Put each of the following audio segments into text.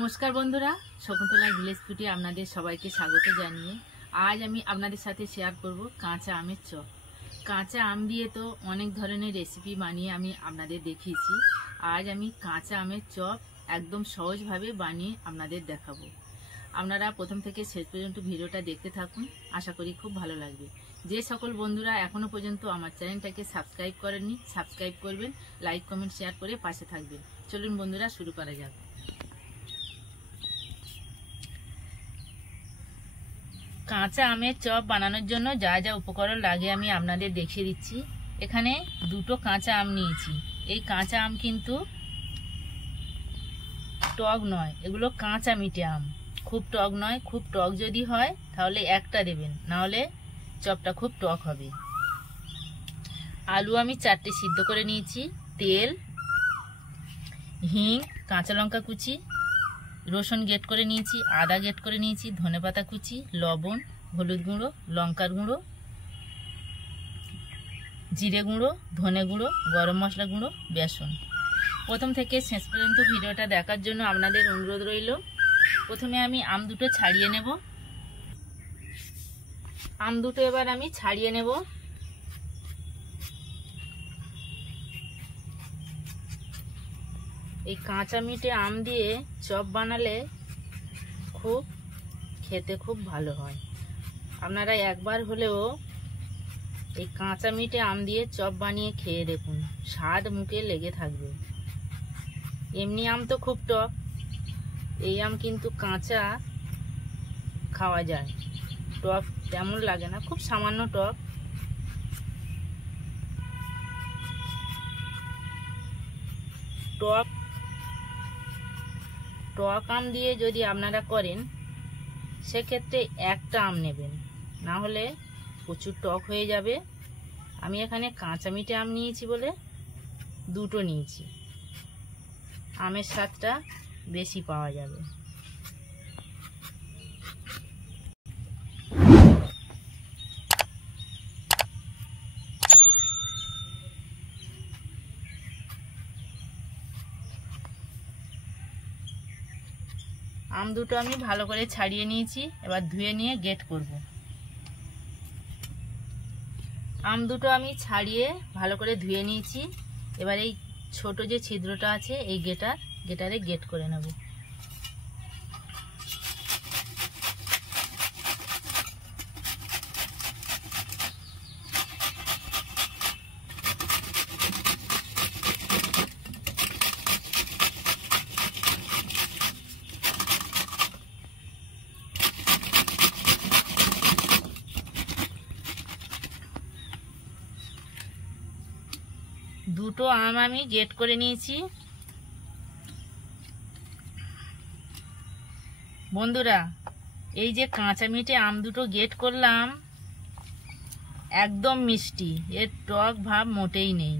নমস্কার বন্ধুরা, শকুন্তলা ভিলেজ ফুডে আপনাদের সবাইকে স্বাগত জানিয়ে আজ আমি আপনাদের সাথে শেয়ার করব কাঁচা আমের চপ। কাঁচা আম দিয়ে তো অনেক ধরনের রেসিপি বানিয়ে আমি আপনাদের দেখিয়েছি। আজ আমি কাঁচা আমের চপ একদম সহজভাবে বানিয়ে আপনাদের দেখাবো। আপনারা প্রথম থেকে শেষ পর্যন্ত ভিডিওটা দেখতে থাকুন, আশা করি খুব ভালো লাগবে। যে সকল বন্ধুরা এখনও পর্যন্ত আমার চ্যানেলটাকে সাবস্ক্রাইব করেননি, সাবস্ক্রাইব করবেন, লাইক কমেন্ট শেয়ার করে পাশে থাকবেন। চলুন বন্ধুরা, শুরু করা যাক। কাঁচা আমের চপ বানানোর জন্য যা যা উপকরণ লাগে আমি আপনাদের দেখিয়ে দিচ্ছি। এখানে দুটো কাঁচা আম নিয়েছি। এই কাঁচা আম কিন্তু টক নয়, এগুলো কাঁচা মিঠে আম, খুব টক নয়। খুব টক যদি হয় তাহলে একটা দেবেন, নাহলে চপটা খুব টক হবে। আলু আমি 4টে সিদ্ধ করে নিয়েছি, তেল, হিং, কাঁচা লঙ্কা কুচি, রসুন গেট করে নিয়েছি, আদা গেট করে নিয়েছি, ধনেপাতা কুচি, লবণ, হলুদ গুঁড়ো, লঙ্কার গুঁড়ো, জিরে গুঁড়ো, ধনে গুঁড়ো, গরম মশলা গুঁড়ো, বেসন। প্রথম থেকে শেষ পর্যন্ত ভিডিওটা দেখার জন্য আপনাদের অনুরোধ রইল। প্রথমে আমি আম দুটো ছাড়িয়ে নেব। আম দুটো এবার আমি ছাড়িয়ে নেব। এই কাঁচা মিঠে আম দিয়ে চপ বানালে খেতে খুব ভালো হয়। আপনারা একবার হলেও এই কাঁচা মিঠে আম দিয়ে চপ বানিয়ে খেয়ে দেখুন, স্বাদ মুখে লেগে থাকবে। এমনি আম তো খুব টক, এই আম কিন্তু কাঁচা খাওয়া যায়, টক তেমন লাগে না, খুব সামান্য টক। টক আম দিয়ে যদি আপনারা করেন সেক্ষেত্রে একটা আম নেবেন, না হলে প্রচুর টক হয়ে যাবে। আমি এখানে কাঁচা মিঠে আম নিয়েছি বলে দুটো নিয়েছি, আমের স্বাদটা বেশি পাওয়া যাবে। আম দুটো আমি ভালো করে ছাড়িয়ে নিয়েছি, এবার ধুয়ে নিয়ে গেট করব। আম দুটো আমি ছাড়িয়ে ভালো করে ধুয়ে নিয়েছি। এবার এই ছোট যে ছিদ্রটা আছে এই গেটারে গেট করে নেব। দুটো আম আমি গেট করে নিয়েছি। বন্ধুরা, এই যে কাঁচা মিঠে আম দুটো গেট করলাম একদম মিষ্টি, এর টক ভাব মোটেই নেই।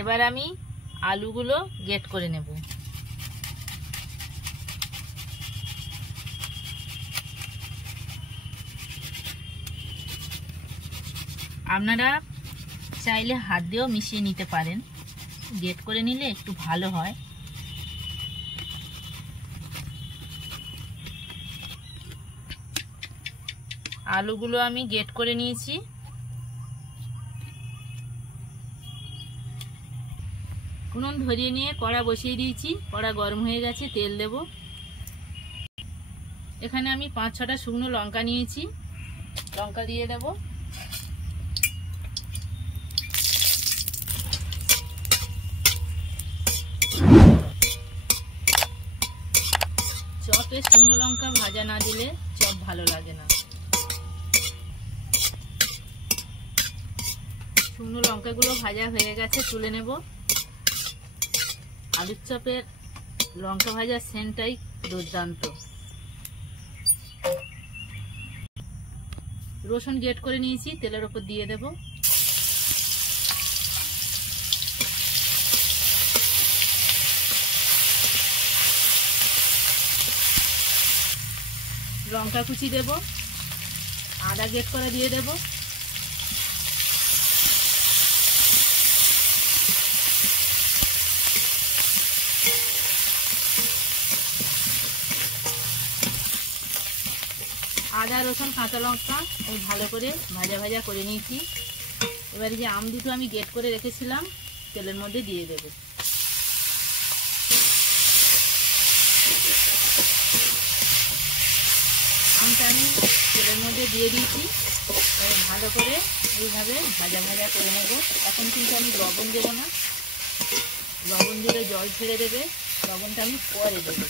এবার আমি আলুগুলো গেট করে নেব। আপনারা চাইলে হাত দিয়েও মিশিয়ে নিতে পারেন, গেট করে নিলে একটু ভালো হয়। আলুগুলো আমি গেট করে নিয়েছি। উনুন ধরিয়ে নিয়ে কড়া বসিয়ে দিয়েছি, কড়া গরম হয়ে গেছে, তেল দেব। এখানে আমি 5-6টা শুকনো লঙ্কা নিয়েছি, লঙ্কা দিয়ে দেব। চপে শুকনো লঙ্কা ভাজা না দিলে চপ ভালো লাগে না। শুকনো লঙ্কাগুলো ভাজা হয়ে গেছে, তুলে নেব। আলুর চপের লঙ্কা ভাজার সেন্টটাই দুর্দান্ত। রসুন গ্রেট করে নিয়েছি, তেলের ওপর দিয়ে দেব। লঙ্কা কুচি দেব, আদা গ্রেট করে দিয়ে দেব। আদা রসুন কাঁচা লঙ্কা আমি ভালো করে ভাজা ভাজা করে নিয়েছি। এবারে যে আম দুটো আমি গ্রেট করে রেখেছিলাম তেলের মধ্যে দিয়ে দেব। আমটা আমি তেলের মধ্যে দিয়ে দিয়েছি। ভালো করে এইভাবে ভাজা ভাজা করে নেব। এখন কিন্তু আমি লবণ দেবো না, লবণ দিলে জল ছেড়ে দেবে, লবণটা আমি পরে দেবো।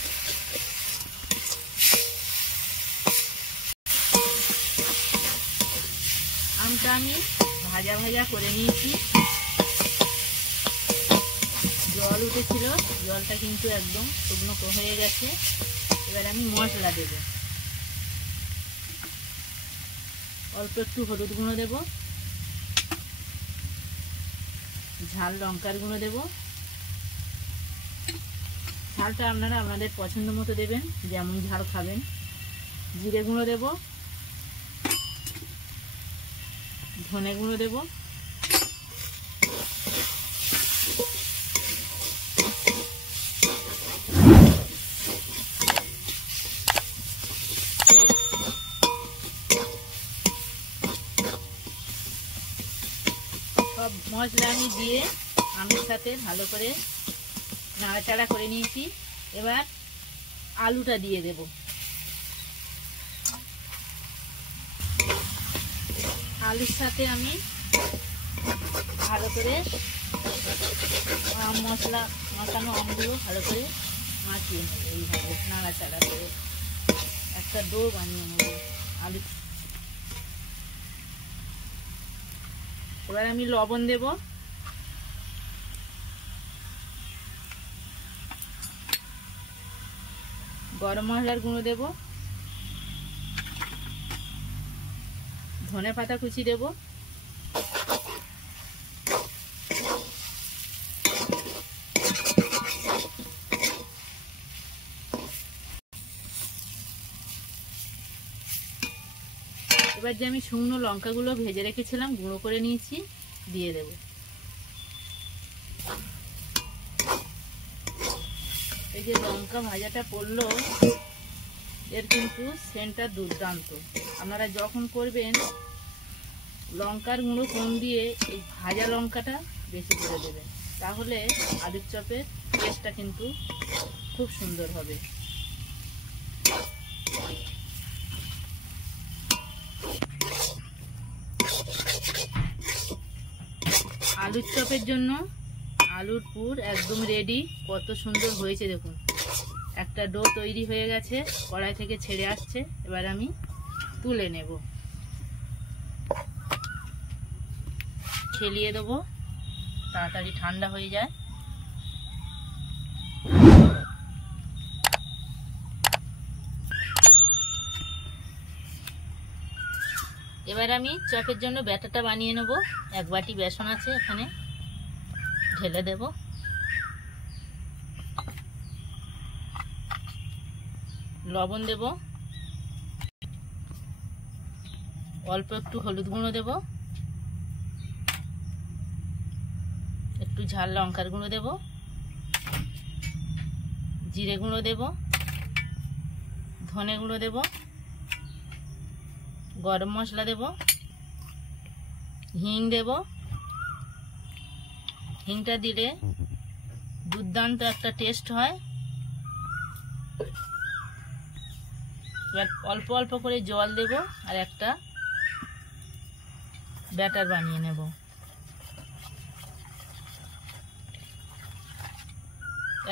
আমটা আমি ভাজা ভাজা করে নিয়েছি, জল উঠেছিল, জলটা কিন্তু একদম শুকনো হয়ে গেছে। এবার আমি মশলা দেব, অল্প একটু হলুদ গুঁড়ো দেব, ঝাল লঙ্কার গুঁড়ো দেব, ঝালটা আপনারা আপনাদের পছন্দ মতো দেবেন, যেমন ঝাল খাবেন। জিরে গুঁড়ো দেব, ধনে গুঁড়ো দেব, সব মশলা আমি দিয়ে আমের সাথে ভালো করে নাড়াচাড়া করে নিয়েছি। এবার আলুটা দিয়ে দেব। আলুর সাথে আমি ভালো করে মশলা মাখানো আমগুলো ভালো করে মাখিয়ে নেব, এইভাবে নাড়াচাড়া করে একটা ডো বানিয়ে নেব আলু। এবার আমি লবণ দেব, গরম মশলার গুঁড়ো দেব, ধনে পাতা কুচি দেব, এবার যে আমি শুকনো লঙ্কাগুলো ভেজে রেখেছিলাম গুঁড়ো করে নিয়েছি দিয়ে দেব। এই যে লঙ্কা ভাজাটা পড়লো, এর কিন্তু সেন্টটা দুর্দান্ত। আপনারা যখন করবেন লঙ্কার গুঁড়ো কম দিয়ে এই ভাজা লঙ্কাটা বেশি করে দেবেন, তাহলে আলুর চপের টেস্টটা কিন্তু খুব সুন্দর হবে। আলুর চপের জন্য আলুর পুর একদম রেডি। কত সুন্দর হয়েছে দেখুন, একটা ডো তৈরি হয়ে গেছে, কড়াই থেকে ছেড়ে আসছে। এবার আমি তুলে নেব, খেলিয়ে দেবো, তাড়াতাড়ি ঠান্ডা হয়ে যায়। এবার আমি চপের জন্য ব্যাটারটা বানিয়ে নেব। এক বাটি বেসন আছে, এখানে ঢেলে দেব। লবণ দেব, অল্প একটু হলুদ গুঁড়ো দেব, একটু ঝাল লঙ্কার গুঁড়ো দেব, জিরে গুঁড়ো দেব, ধনে গুঁড়ো দেব, গরম মশলা দেব, হিং দেব। হিংটা দিলে দুর্দান্ত একটা টেস্ট হয়। এবার অল্প অল্প করে জল দেব আর একটা ব্যাটার বানিয়ে নেব।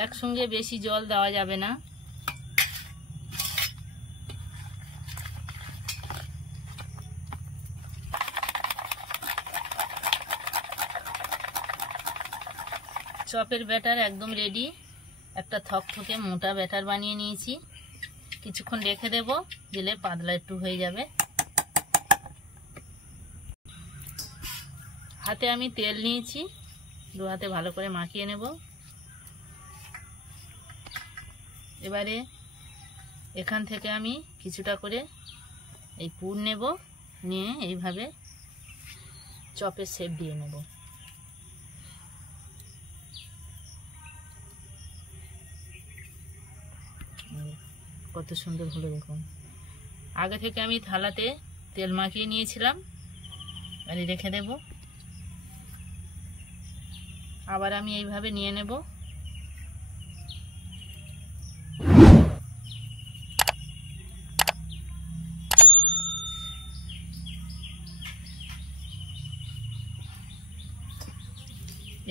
একসঙ্গে বেশি জল দেওয়া যাবে না। চপের ব্যাটার একদম রেডি। একটা থকথকে মোটা ব্যাটার বানিয়ে নিয়েছি, কিছুক্ষণ রেখে দেব, দিলে পাতলা একটু হয়ে যাবে। হাতে আমি তেল নিয়েছি, দু হাতে ভালো করে মাখিয়ে নেব। এবারে এখান থেকে আমি কিছুটা করে এই পুর নেব, নিয়ে এইভাবে চপের শেপ দিয়ে নেব। কত সুন্দর হলো দেখুন। আগে থেকে আমি থালাতে তেল মাখিয়ে নিয়েছিলাম, আর রেখে দেব। আবার আমি এইভাবে নিয়ে নেব।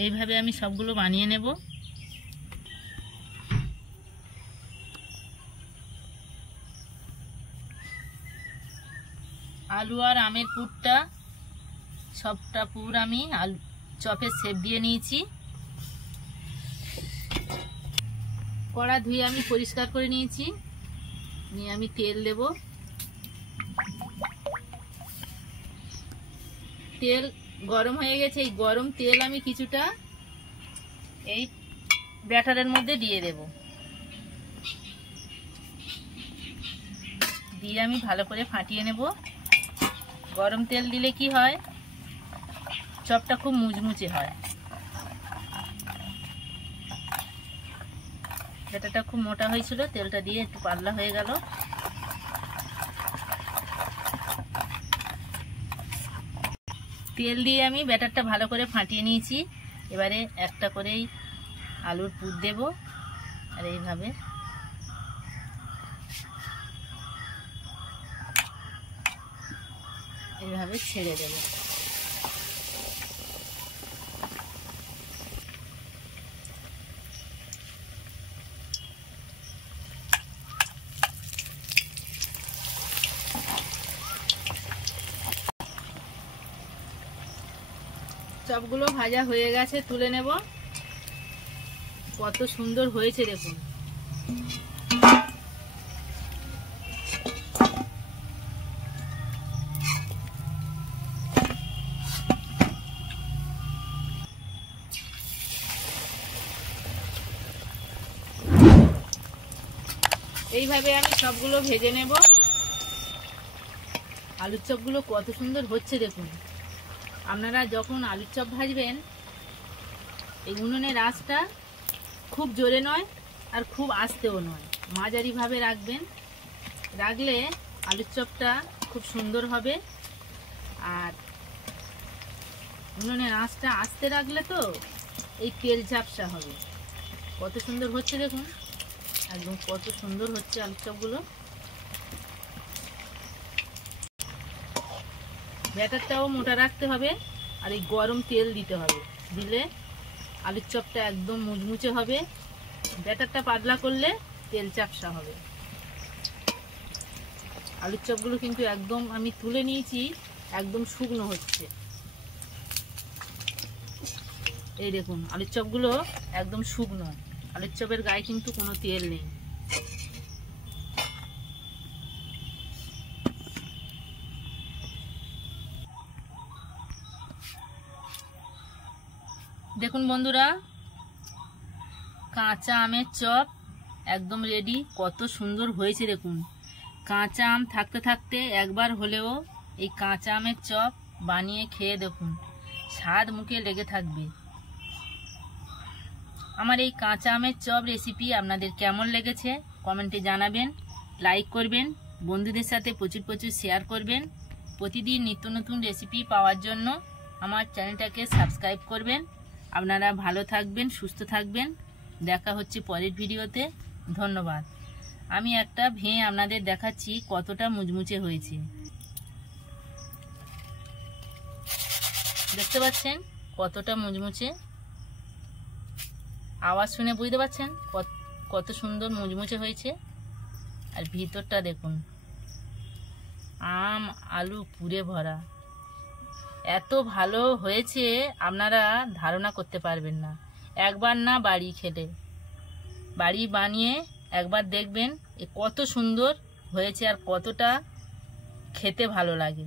এইভাবে আমি সবগুলো বানিয়ে নেব। আলু আর আমের পুরটা সবটা পুর আমি আলু চপের শেপ দিয়ে নিয়েছি। কড়া ধুয়ে আমি পরিষ্কার করে নিয়েছি। নিয়ে আমি তেল দেব। তেল গরম হয়ে গেছে। এই গরম তেল আমি কিছুটা এই ব্যাটারের মধ্যে দিয়ে দেব। দিয়ে আমি ভালো করে ফাটিয়ে নেব। গরম তেল দিলে কি হয়, চপটা খুব মুচমুচে হয়। ব্যাটারটা খুব মোটা হয়েছিল, তেলটা দিয়ে একটু পাতলা হয়ে গেল। তেল দিয়ে আমি ব্যাটারটা ভালো করে ফাটিয়ে নিয়েছি। এবারে একটা করেই আলুর পুর দেব, আর এইভাবে ছেড়ে দেব। চপগুলো ভাজা হয়ে গেছে, তুলে নেব। কত সুন্দর হয়েছে দেখুন। এইভাবে আমি সবগুলো ভেজে নেব। আলুর চপগুলো কত সুন্দর হচ্ছে দেখুন। আপনারা যখন আলুর চপ ভাজবেন, এই উনুনের আঁচটা খুব জোরে নয় আর খুব আস্তেও নয়, মাঝারিভাবে রাখবেন। রাখলে আলুর চপটা খুব সুন্দর হবে। আর উনুনের আঁচটা আস্তে রাখলে তো এই তেল ঝাপসা হবে। কত সুন্দর হচ্ছে দেখুন, একদম কত সুন্দর হচ্ছে আলুর চপগুলো। ব্যাটারটাও মোটা রাখতে হবে, আর এই গরম তেল দিতে হবে। দিলে আলুর চপটা একদম মুচমুচে হবে। ব্যাটারটা পাতলা করলে তেল চাপসা হবে। আলুর চপগুলো কিন্তু একদম আমি তুলে নিয়েছি, একদম শুকনো হচ্ছে। এই দেখুন আলুর চপগুলো একদম শুকনো। আলুর চপের গায়ে কিন্তু কোনো তেল নেই। দেখুন বন্ধুরা, কাঁচা আমের চপ একদম রেডি। কত সুন্দর হয়েছে দেখুন। কাঁচা আম থাকতে থাকতে একবার হলেও এই কাঁচা আমের চপ বানিয়ে খেয়ে দেখুন, স্বাদ মুখে লেগে থাকবে। আমার এই কাঁচা আমের চপ রেসিপি আপনাদের কেমন লেগেছে কমেন্টে জানাবেন। লাইক করবেন, বন্ধুদের সাথে প্রচুর প্রচুর শেয়ার করবেন। প্রতিদিন নিত্য নতুন রেসিপি পাওয়ার জন্য আমার চ্যানেলটাকে সাবস্ক্রাইব করবেন। আপনারা ভালো থাকবেন, সুস্থ থাকবেন। দেখা হচ্ছে পরের ভিডিওতে। ধন্যবাদ। আমি একটা ভেঙে আপনাদের দেখাচ্ছি কতটা মুচমুচে হয়েছে। দেখতে পাচ্ছেন কতটা মুচমুচে। আওয়াজ শুনে বুঝতে পারছেন কত সুন্দর মুচমুচে হয়েছে। আর ভিতরটা দেখুন, আম আলু পুরে ভরা। এত ভালো হয়েছে আপনারা ধারণা করতে পারবেন না। একবার না বাড়ি খেলে, বাড়ি বানিয়ে একবার দেখবেন কত সুন্দর হয়েছে আর কতটা খেতে ভালো লাগে।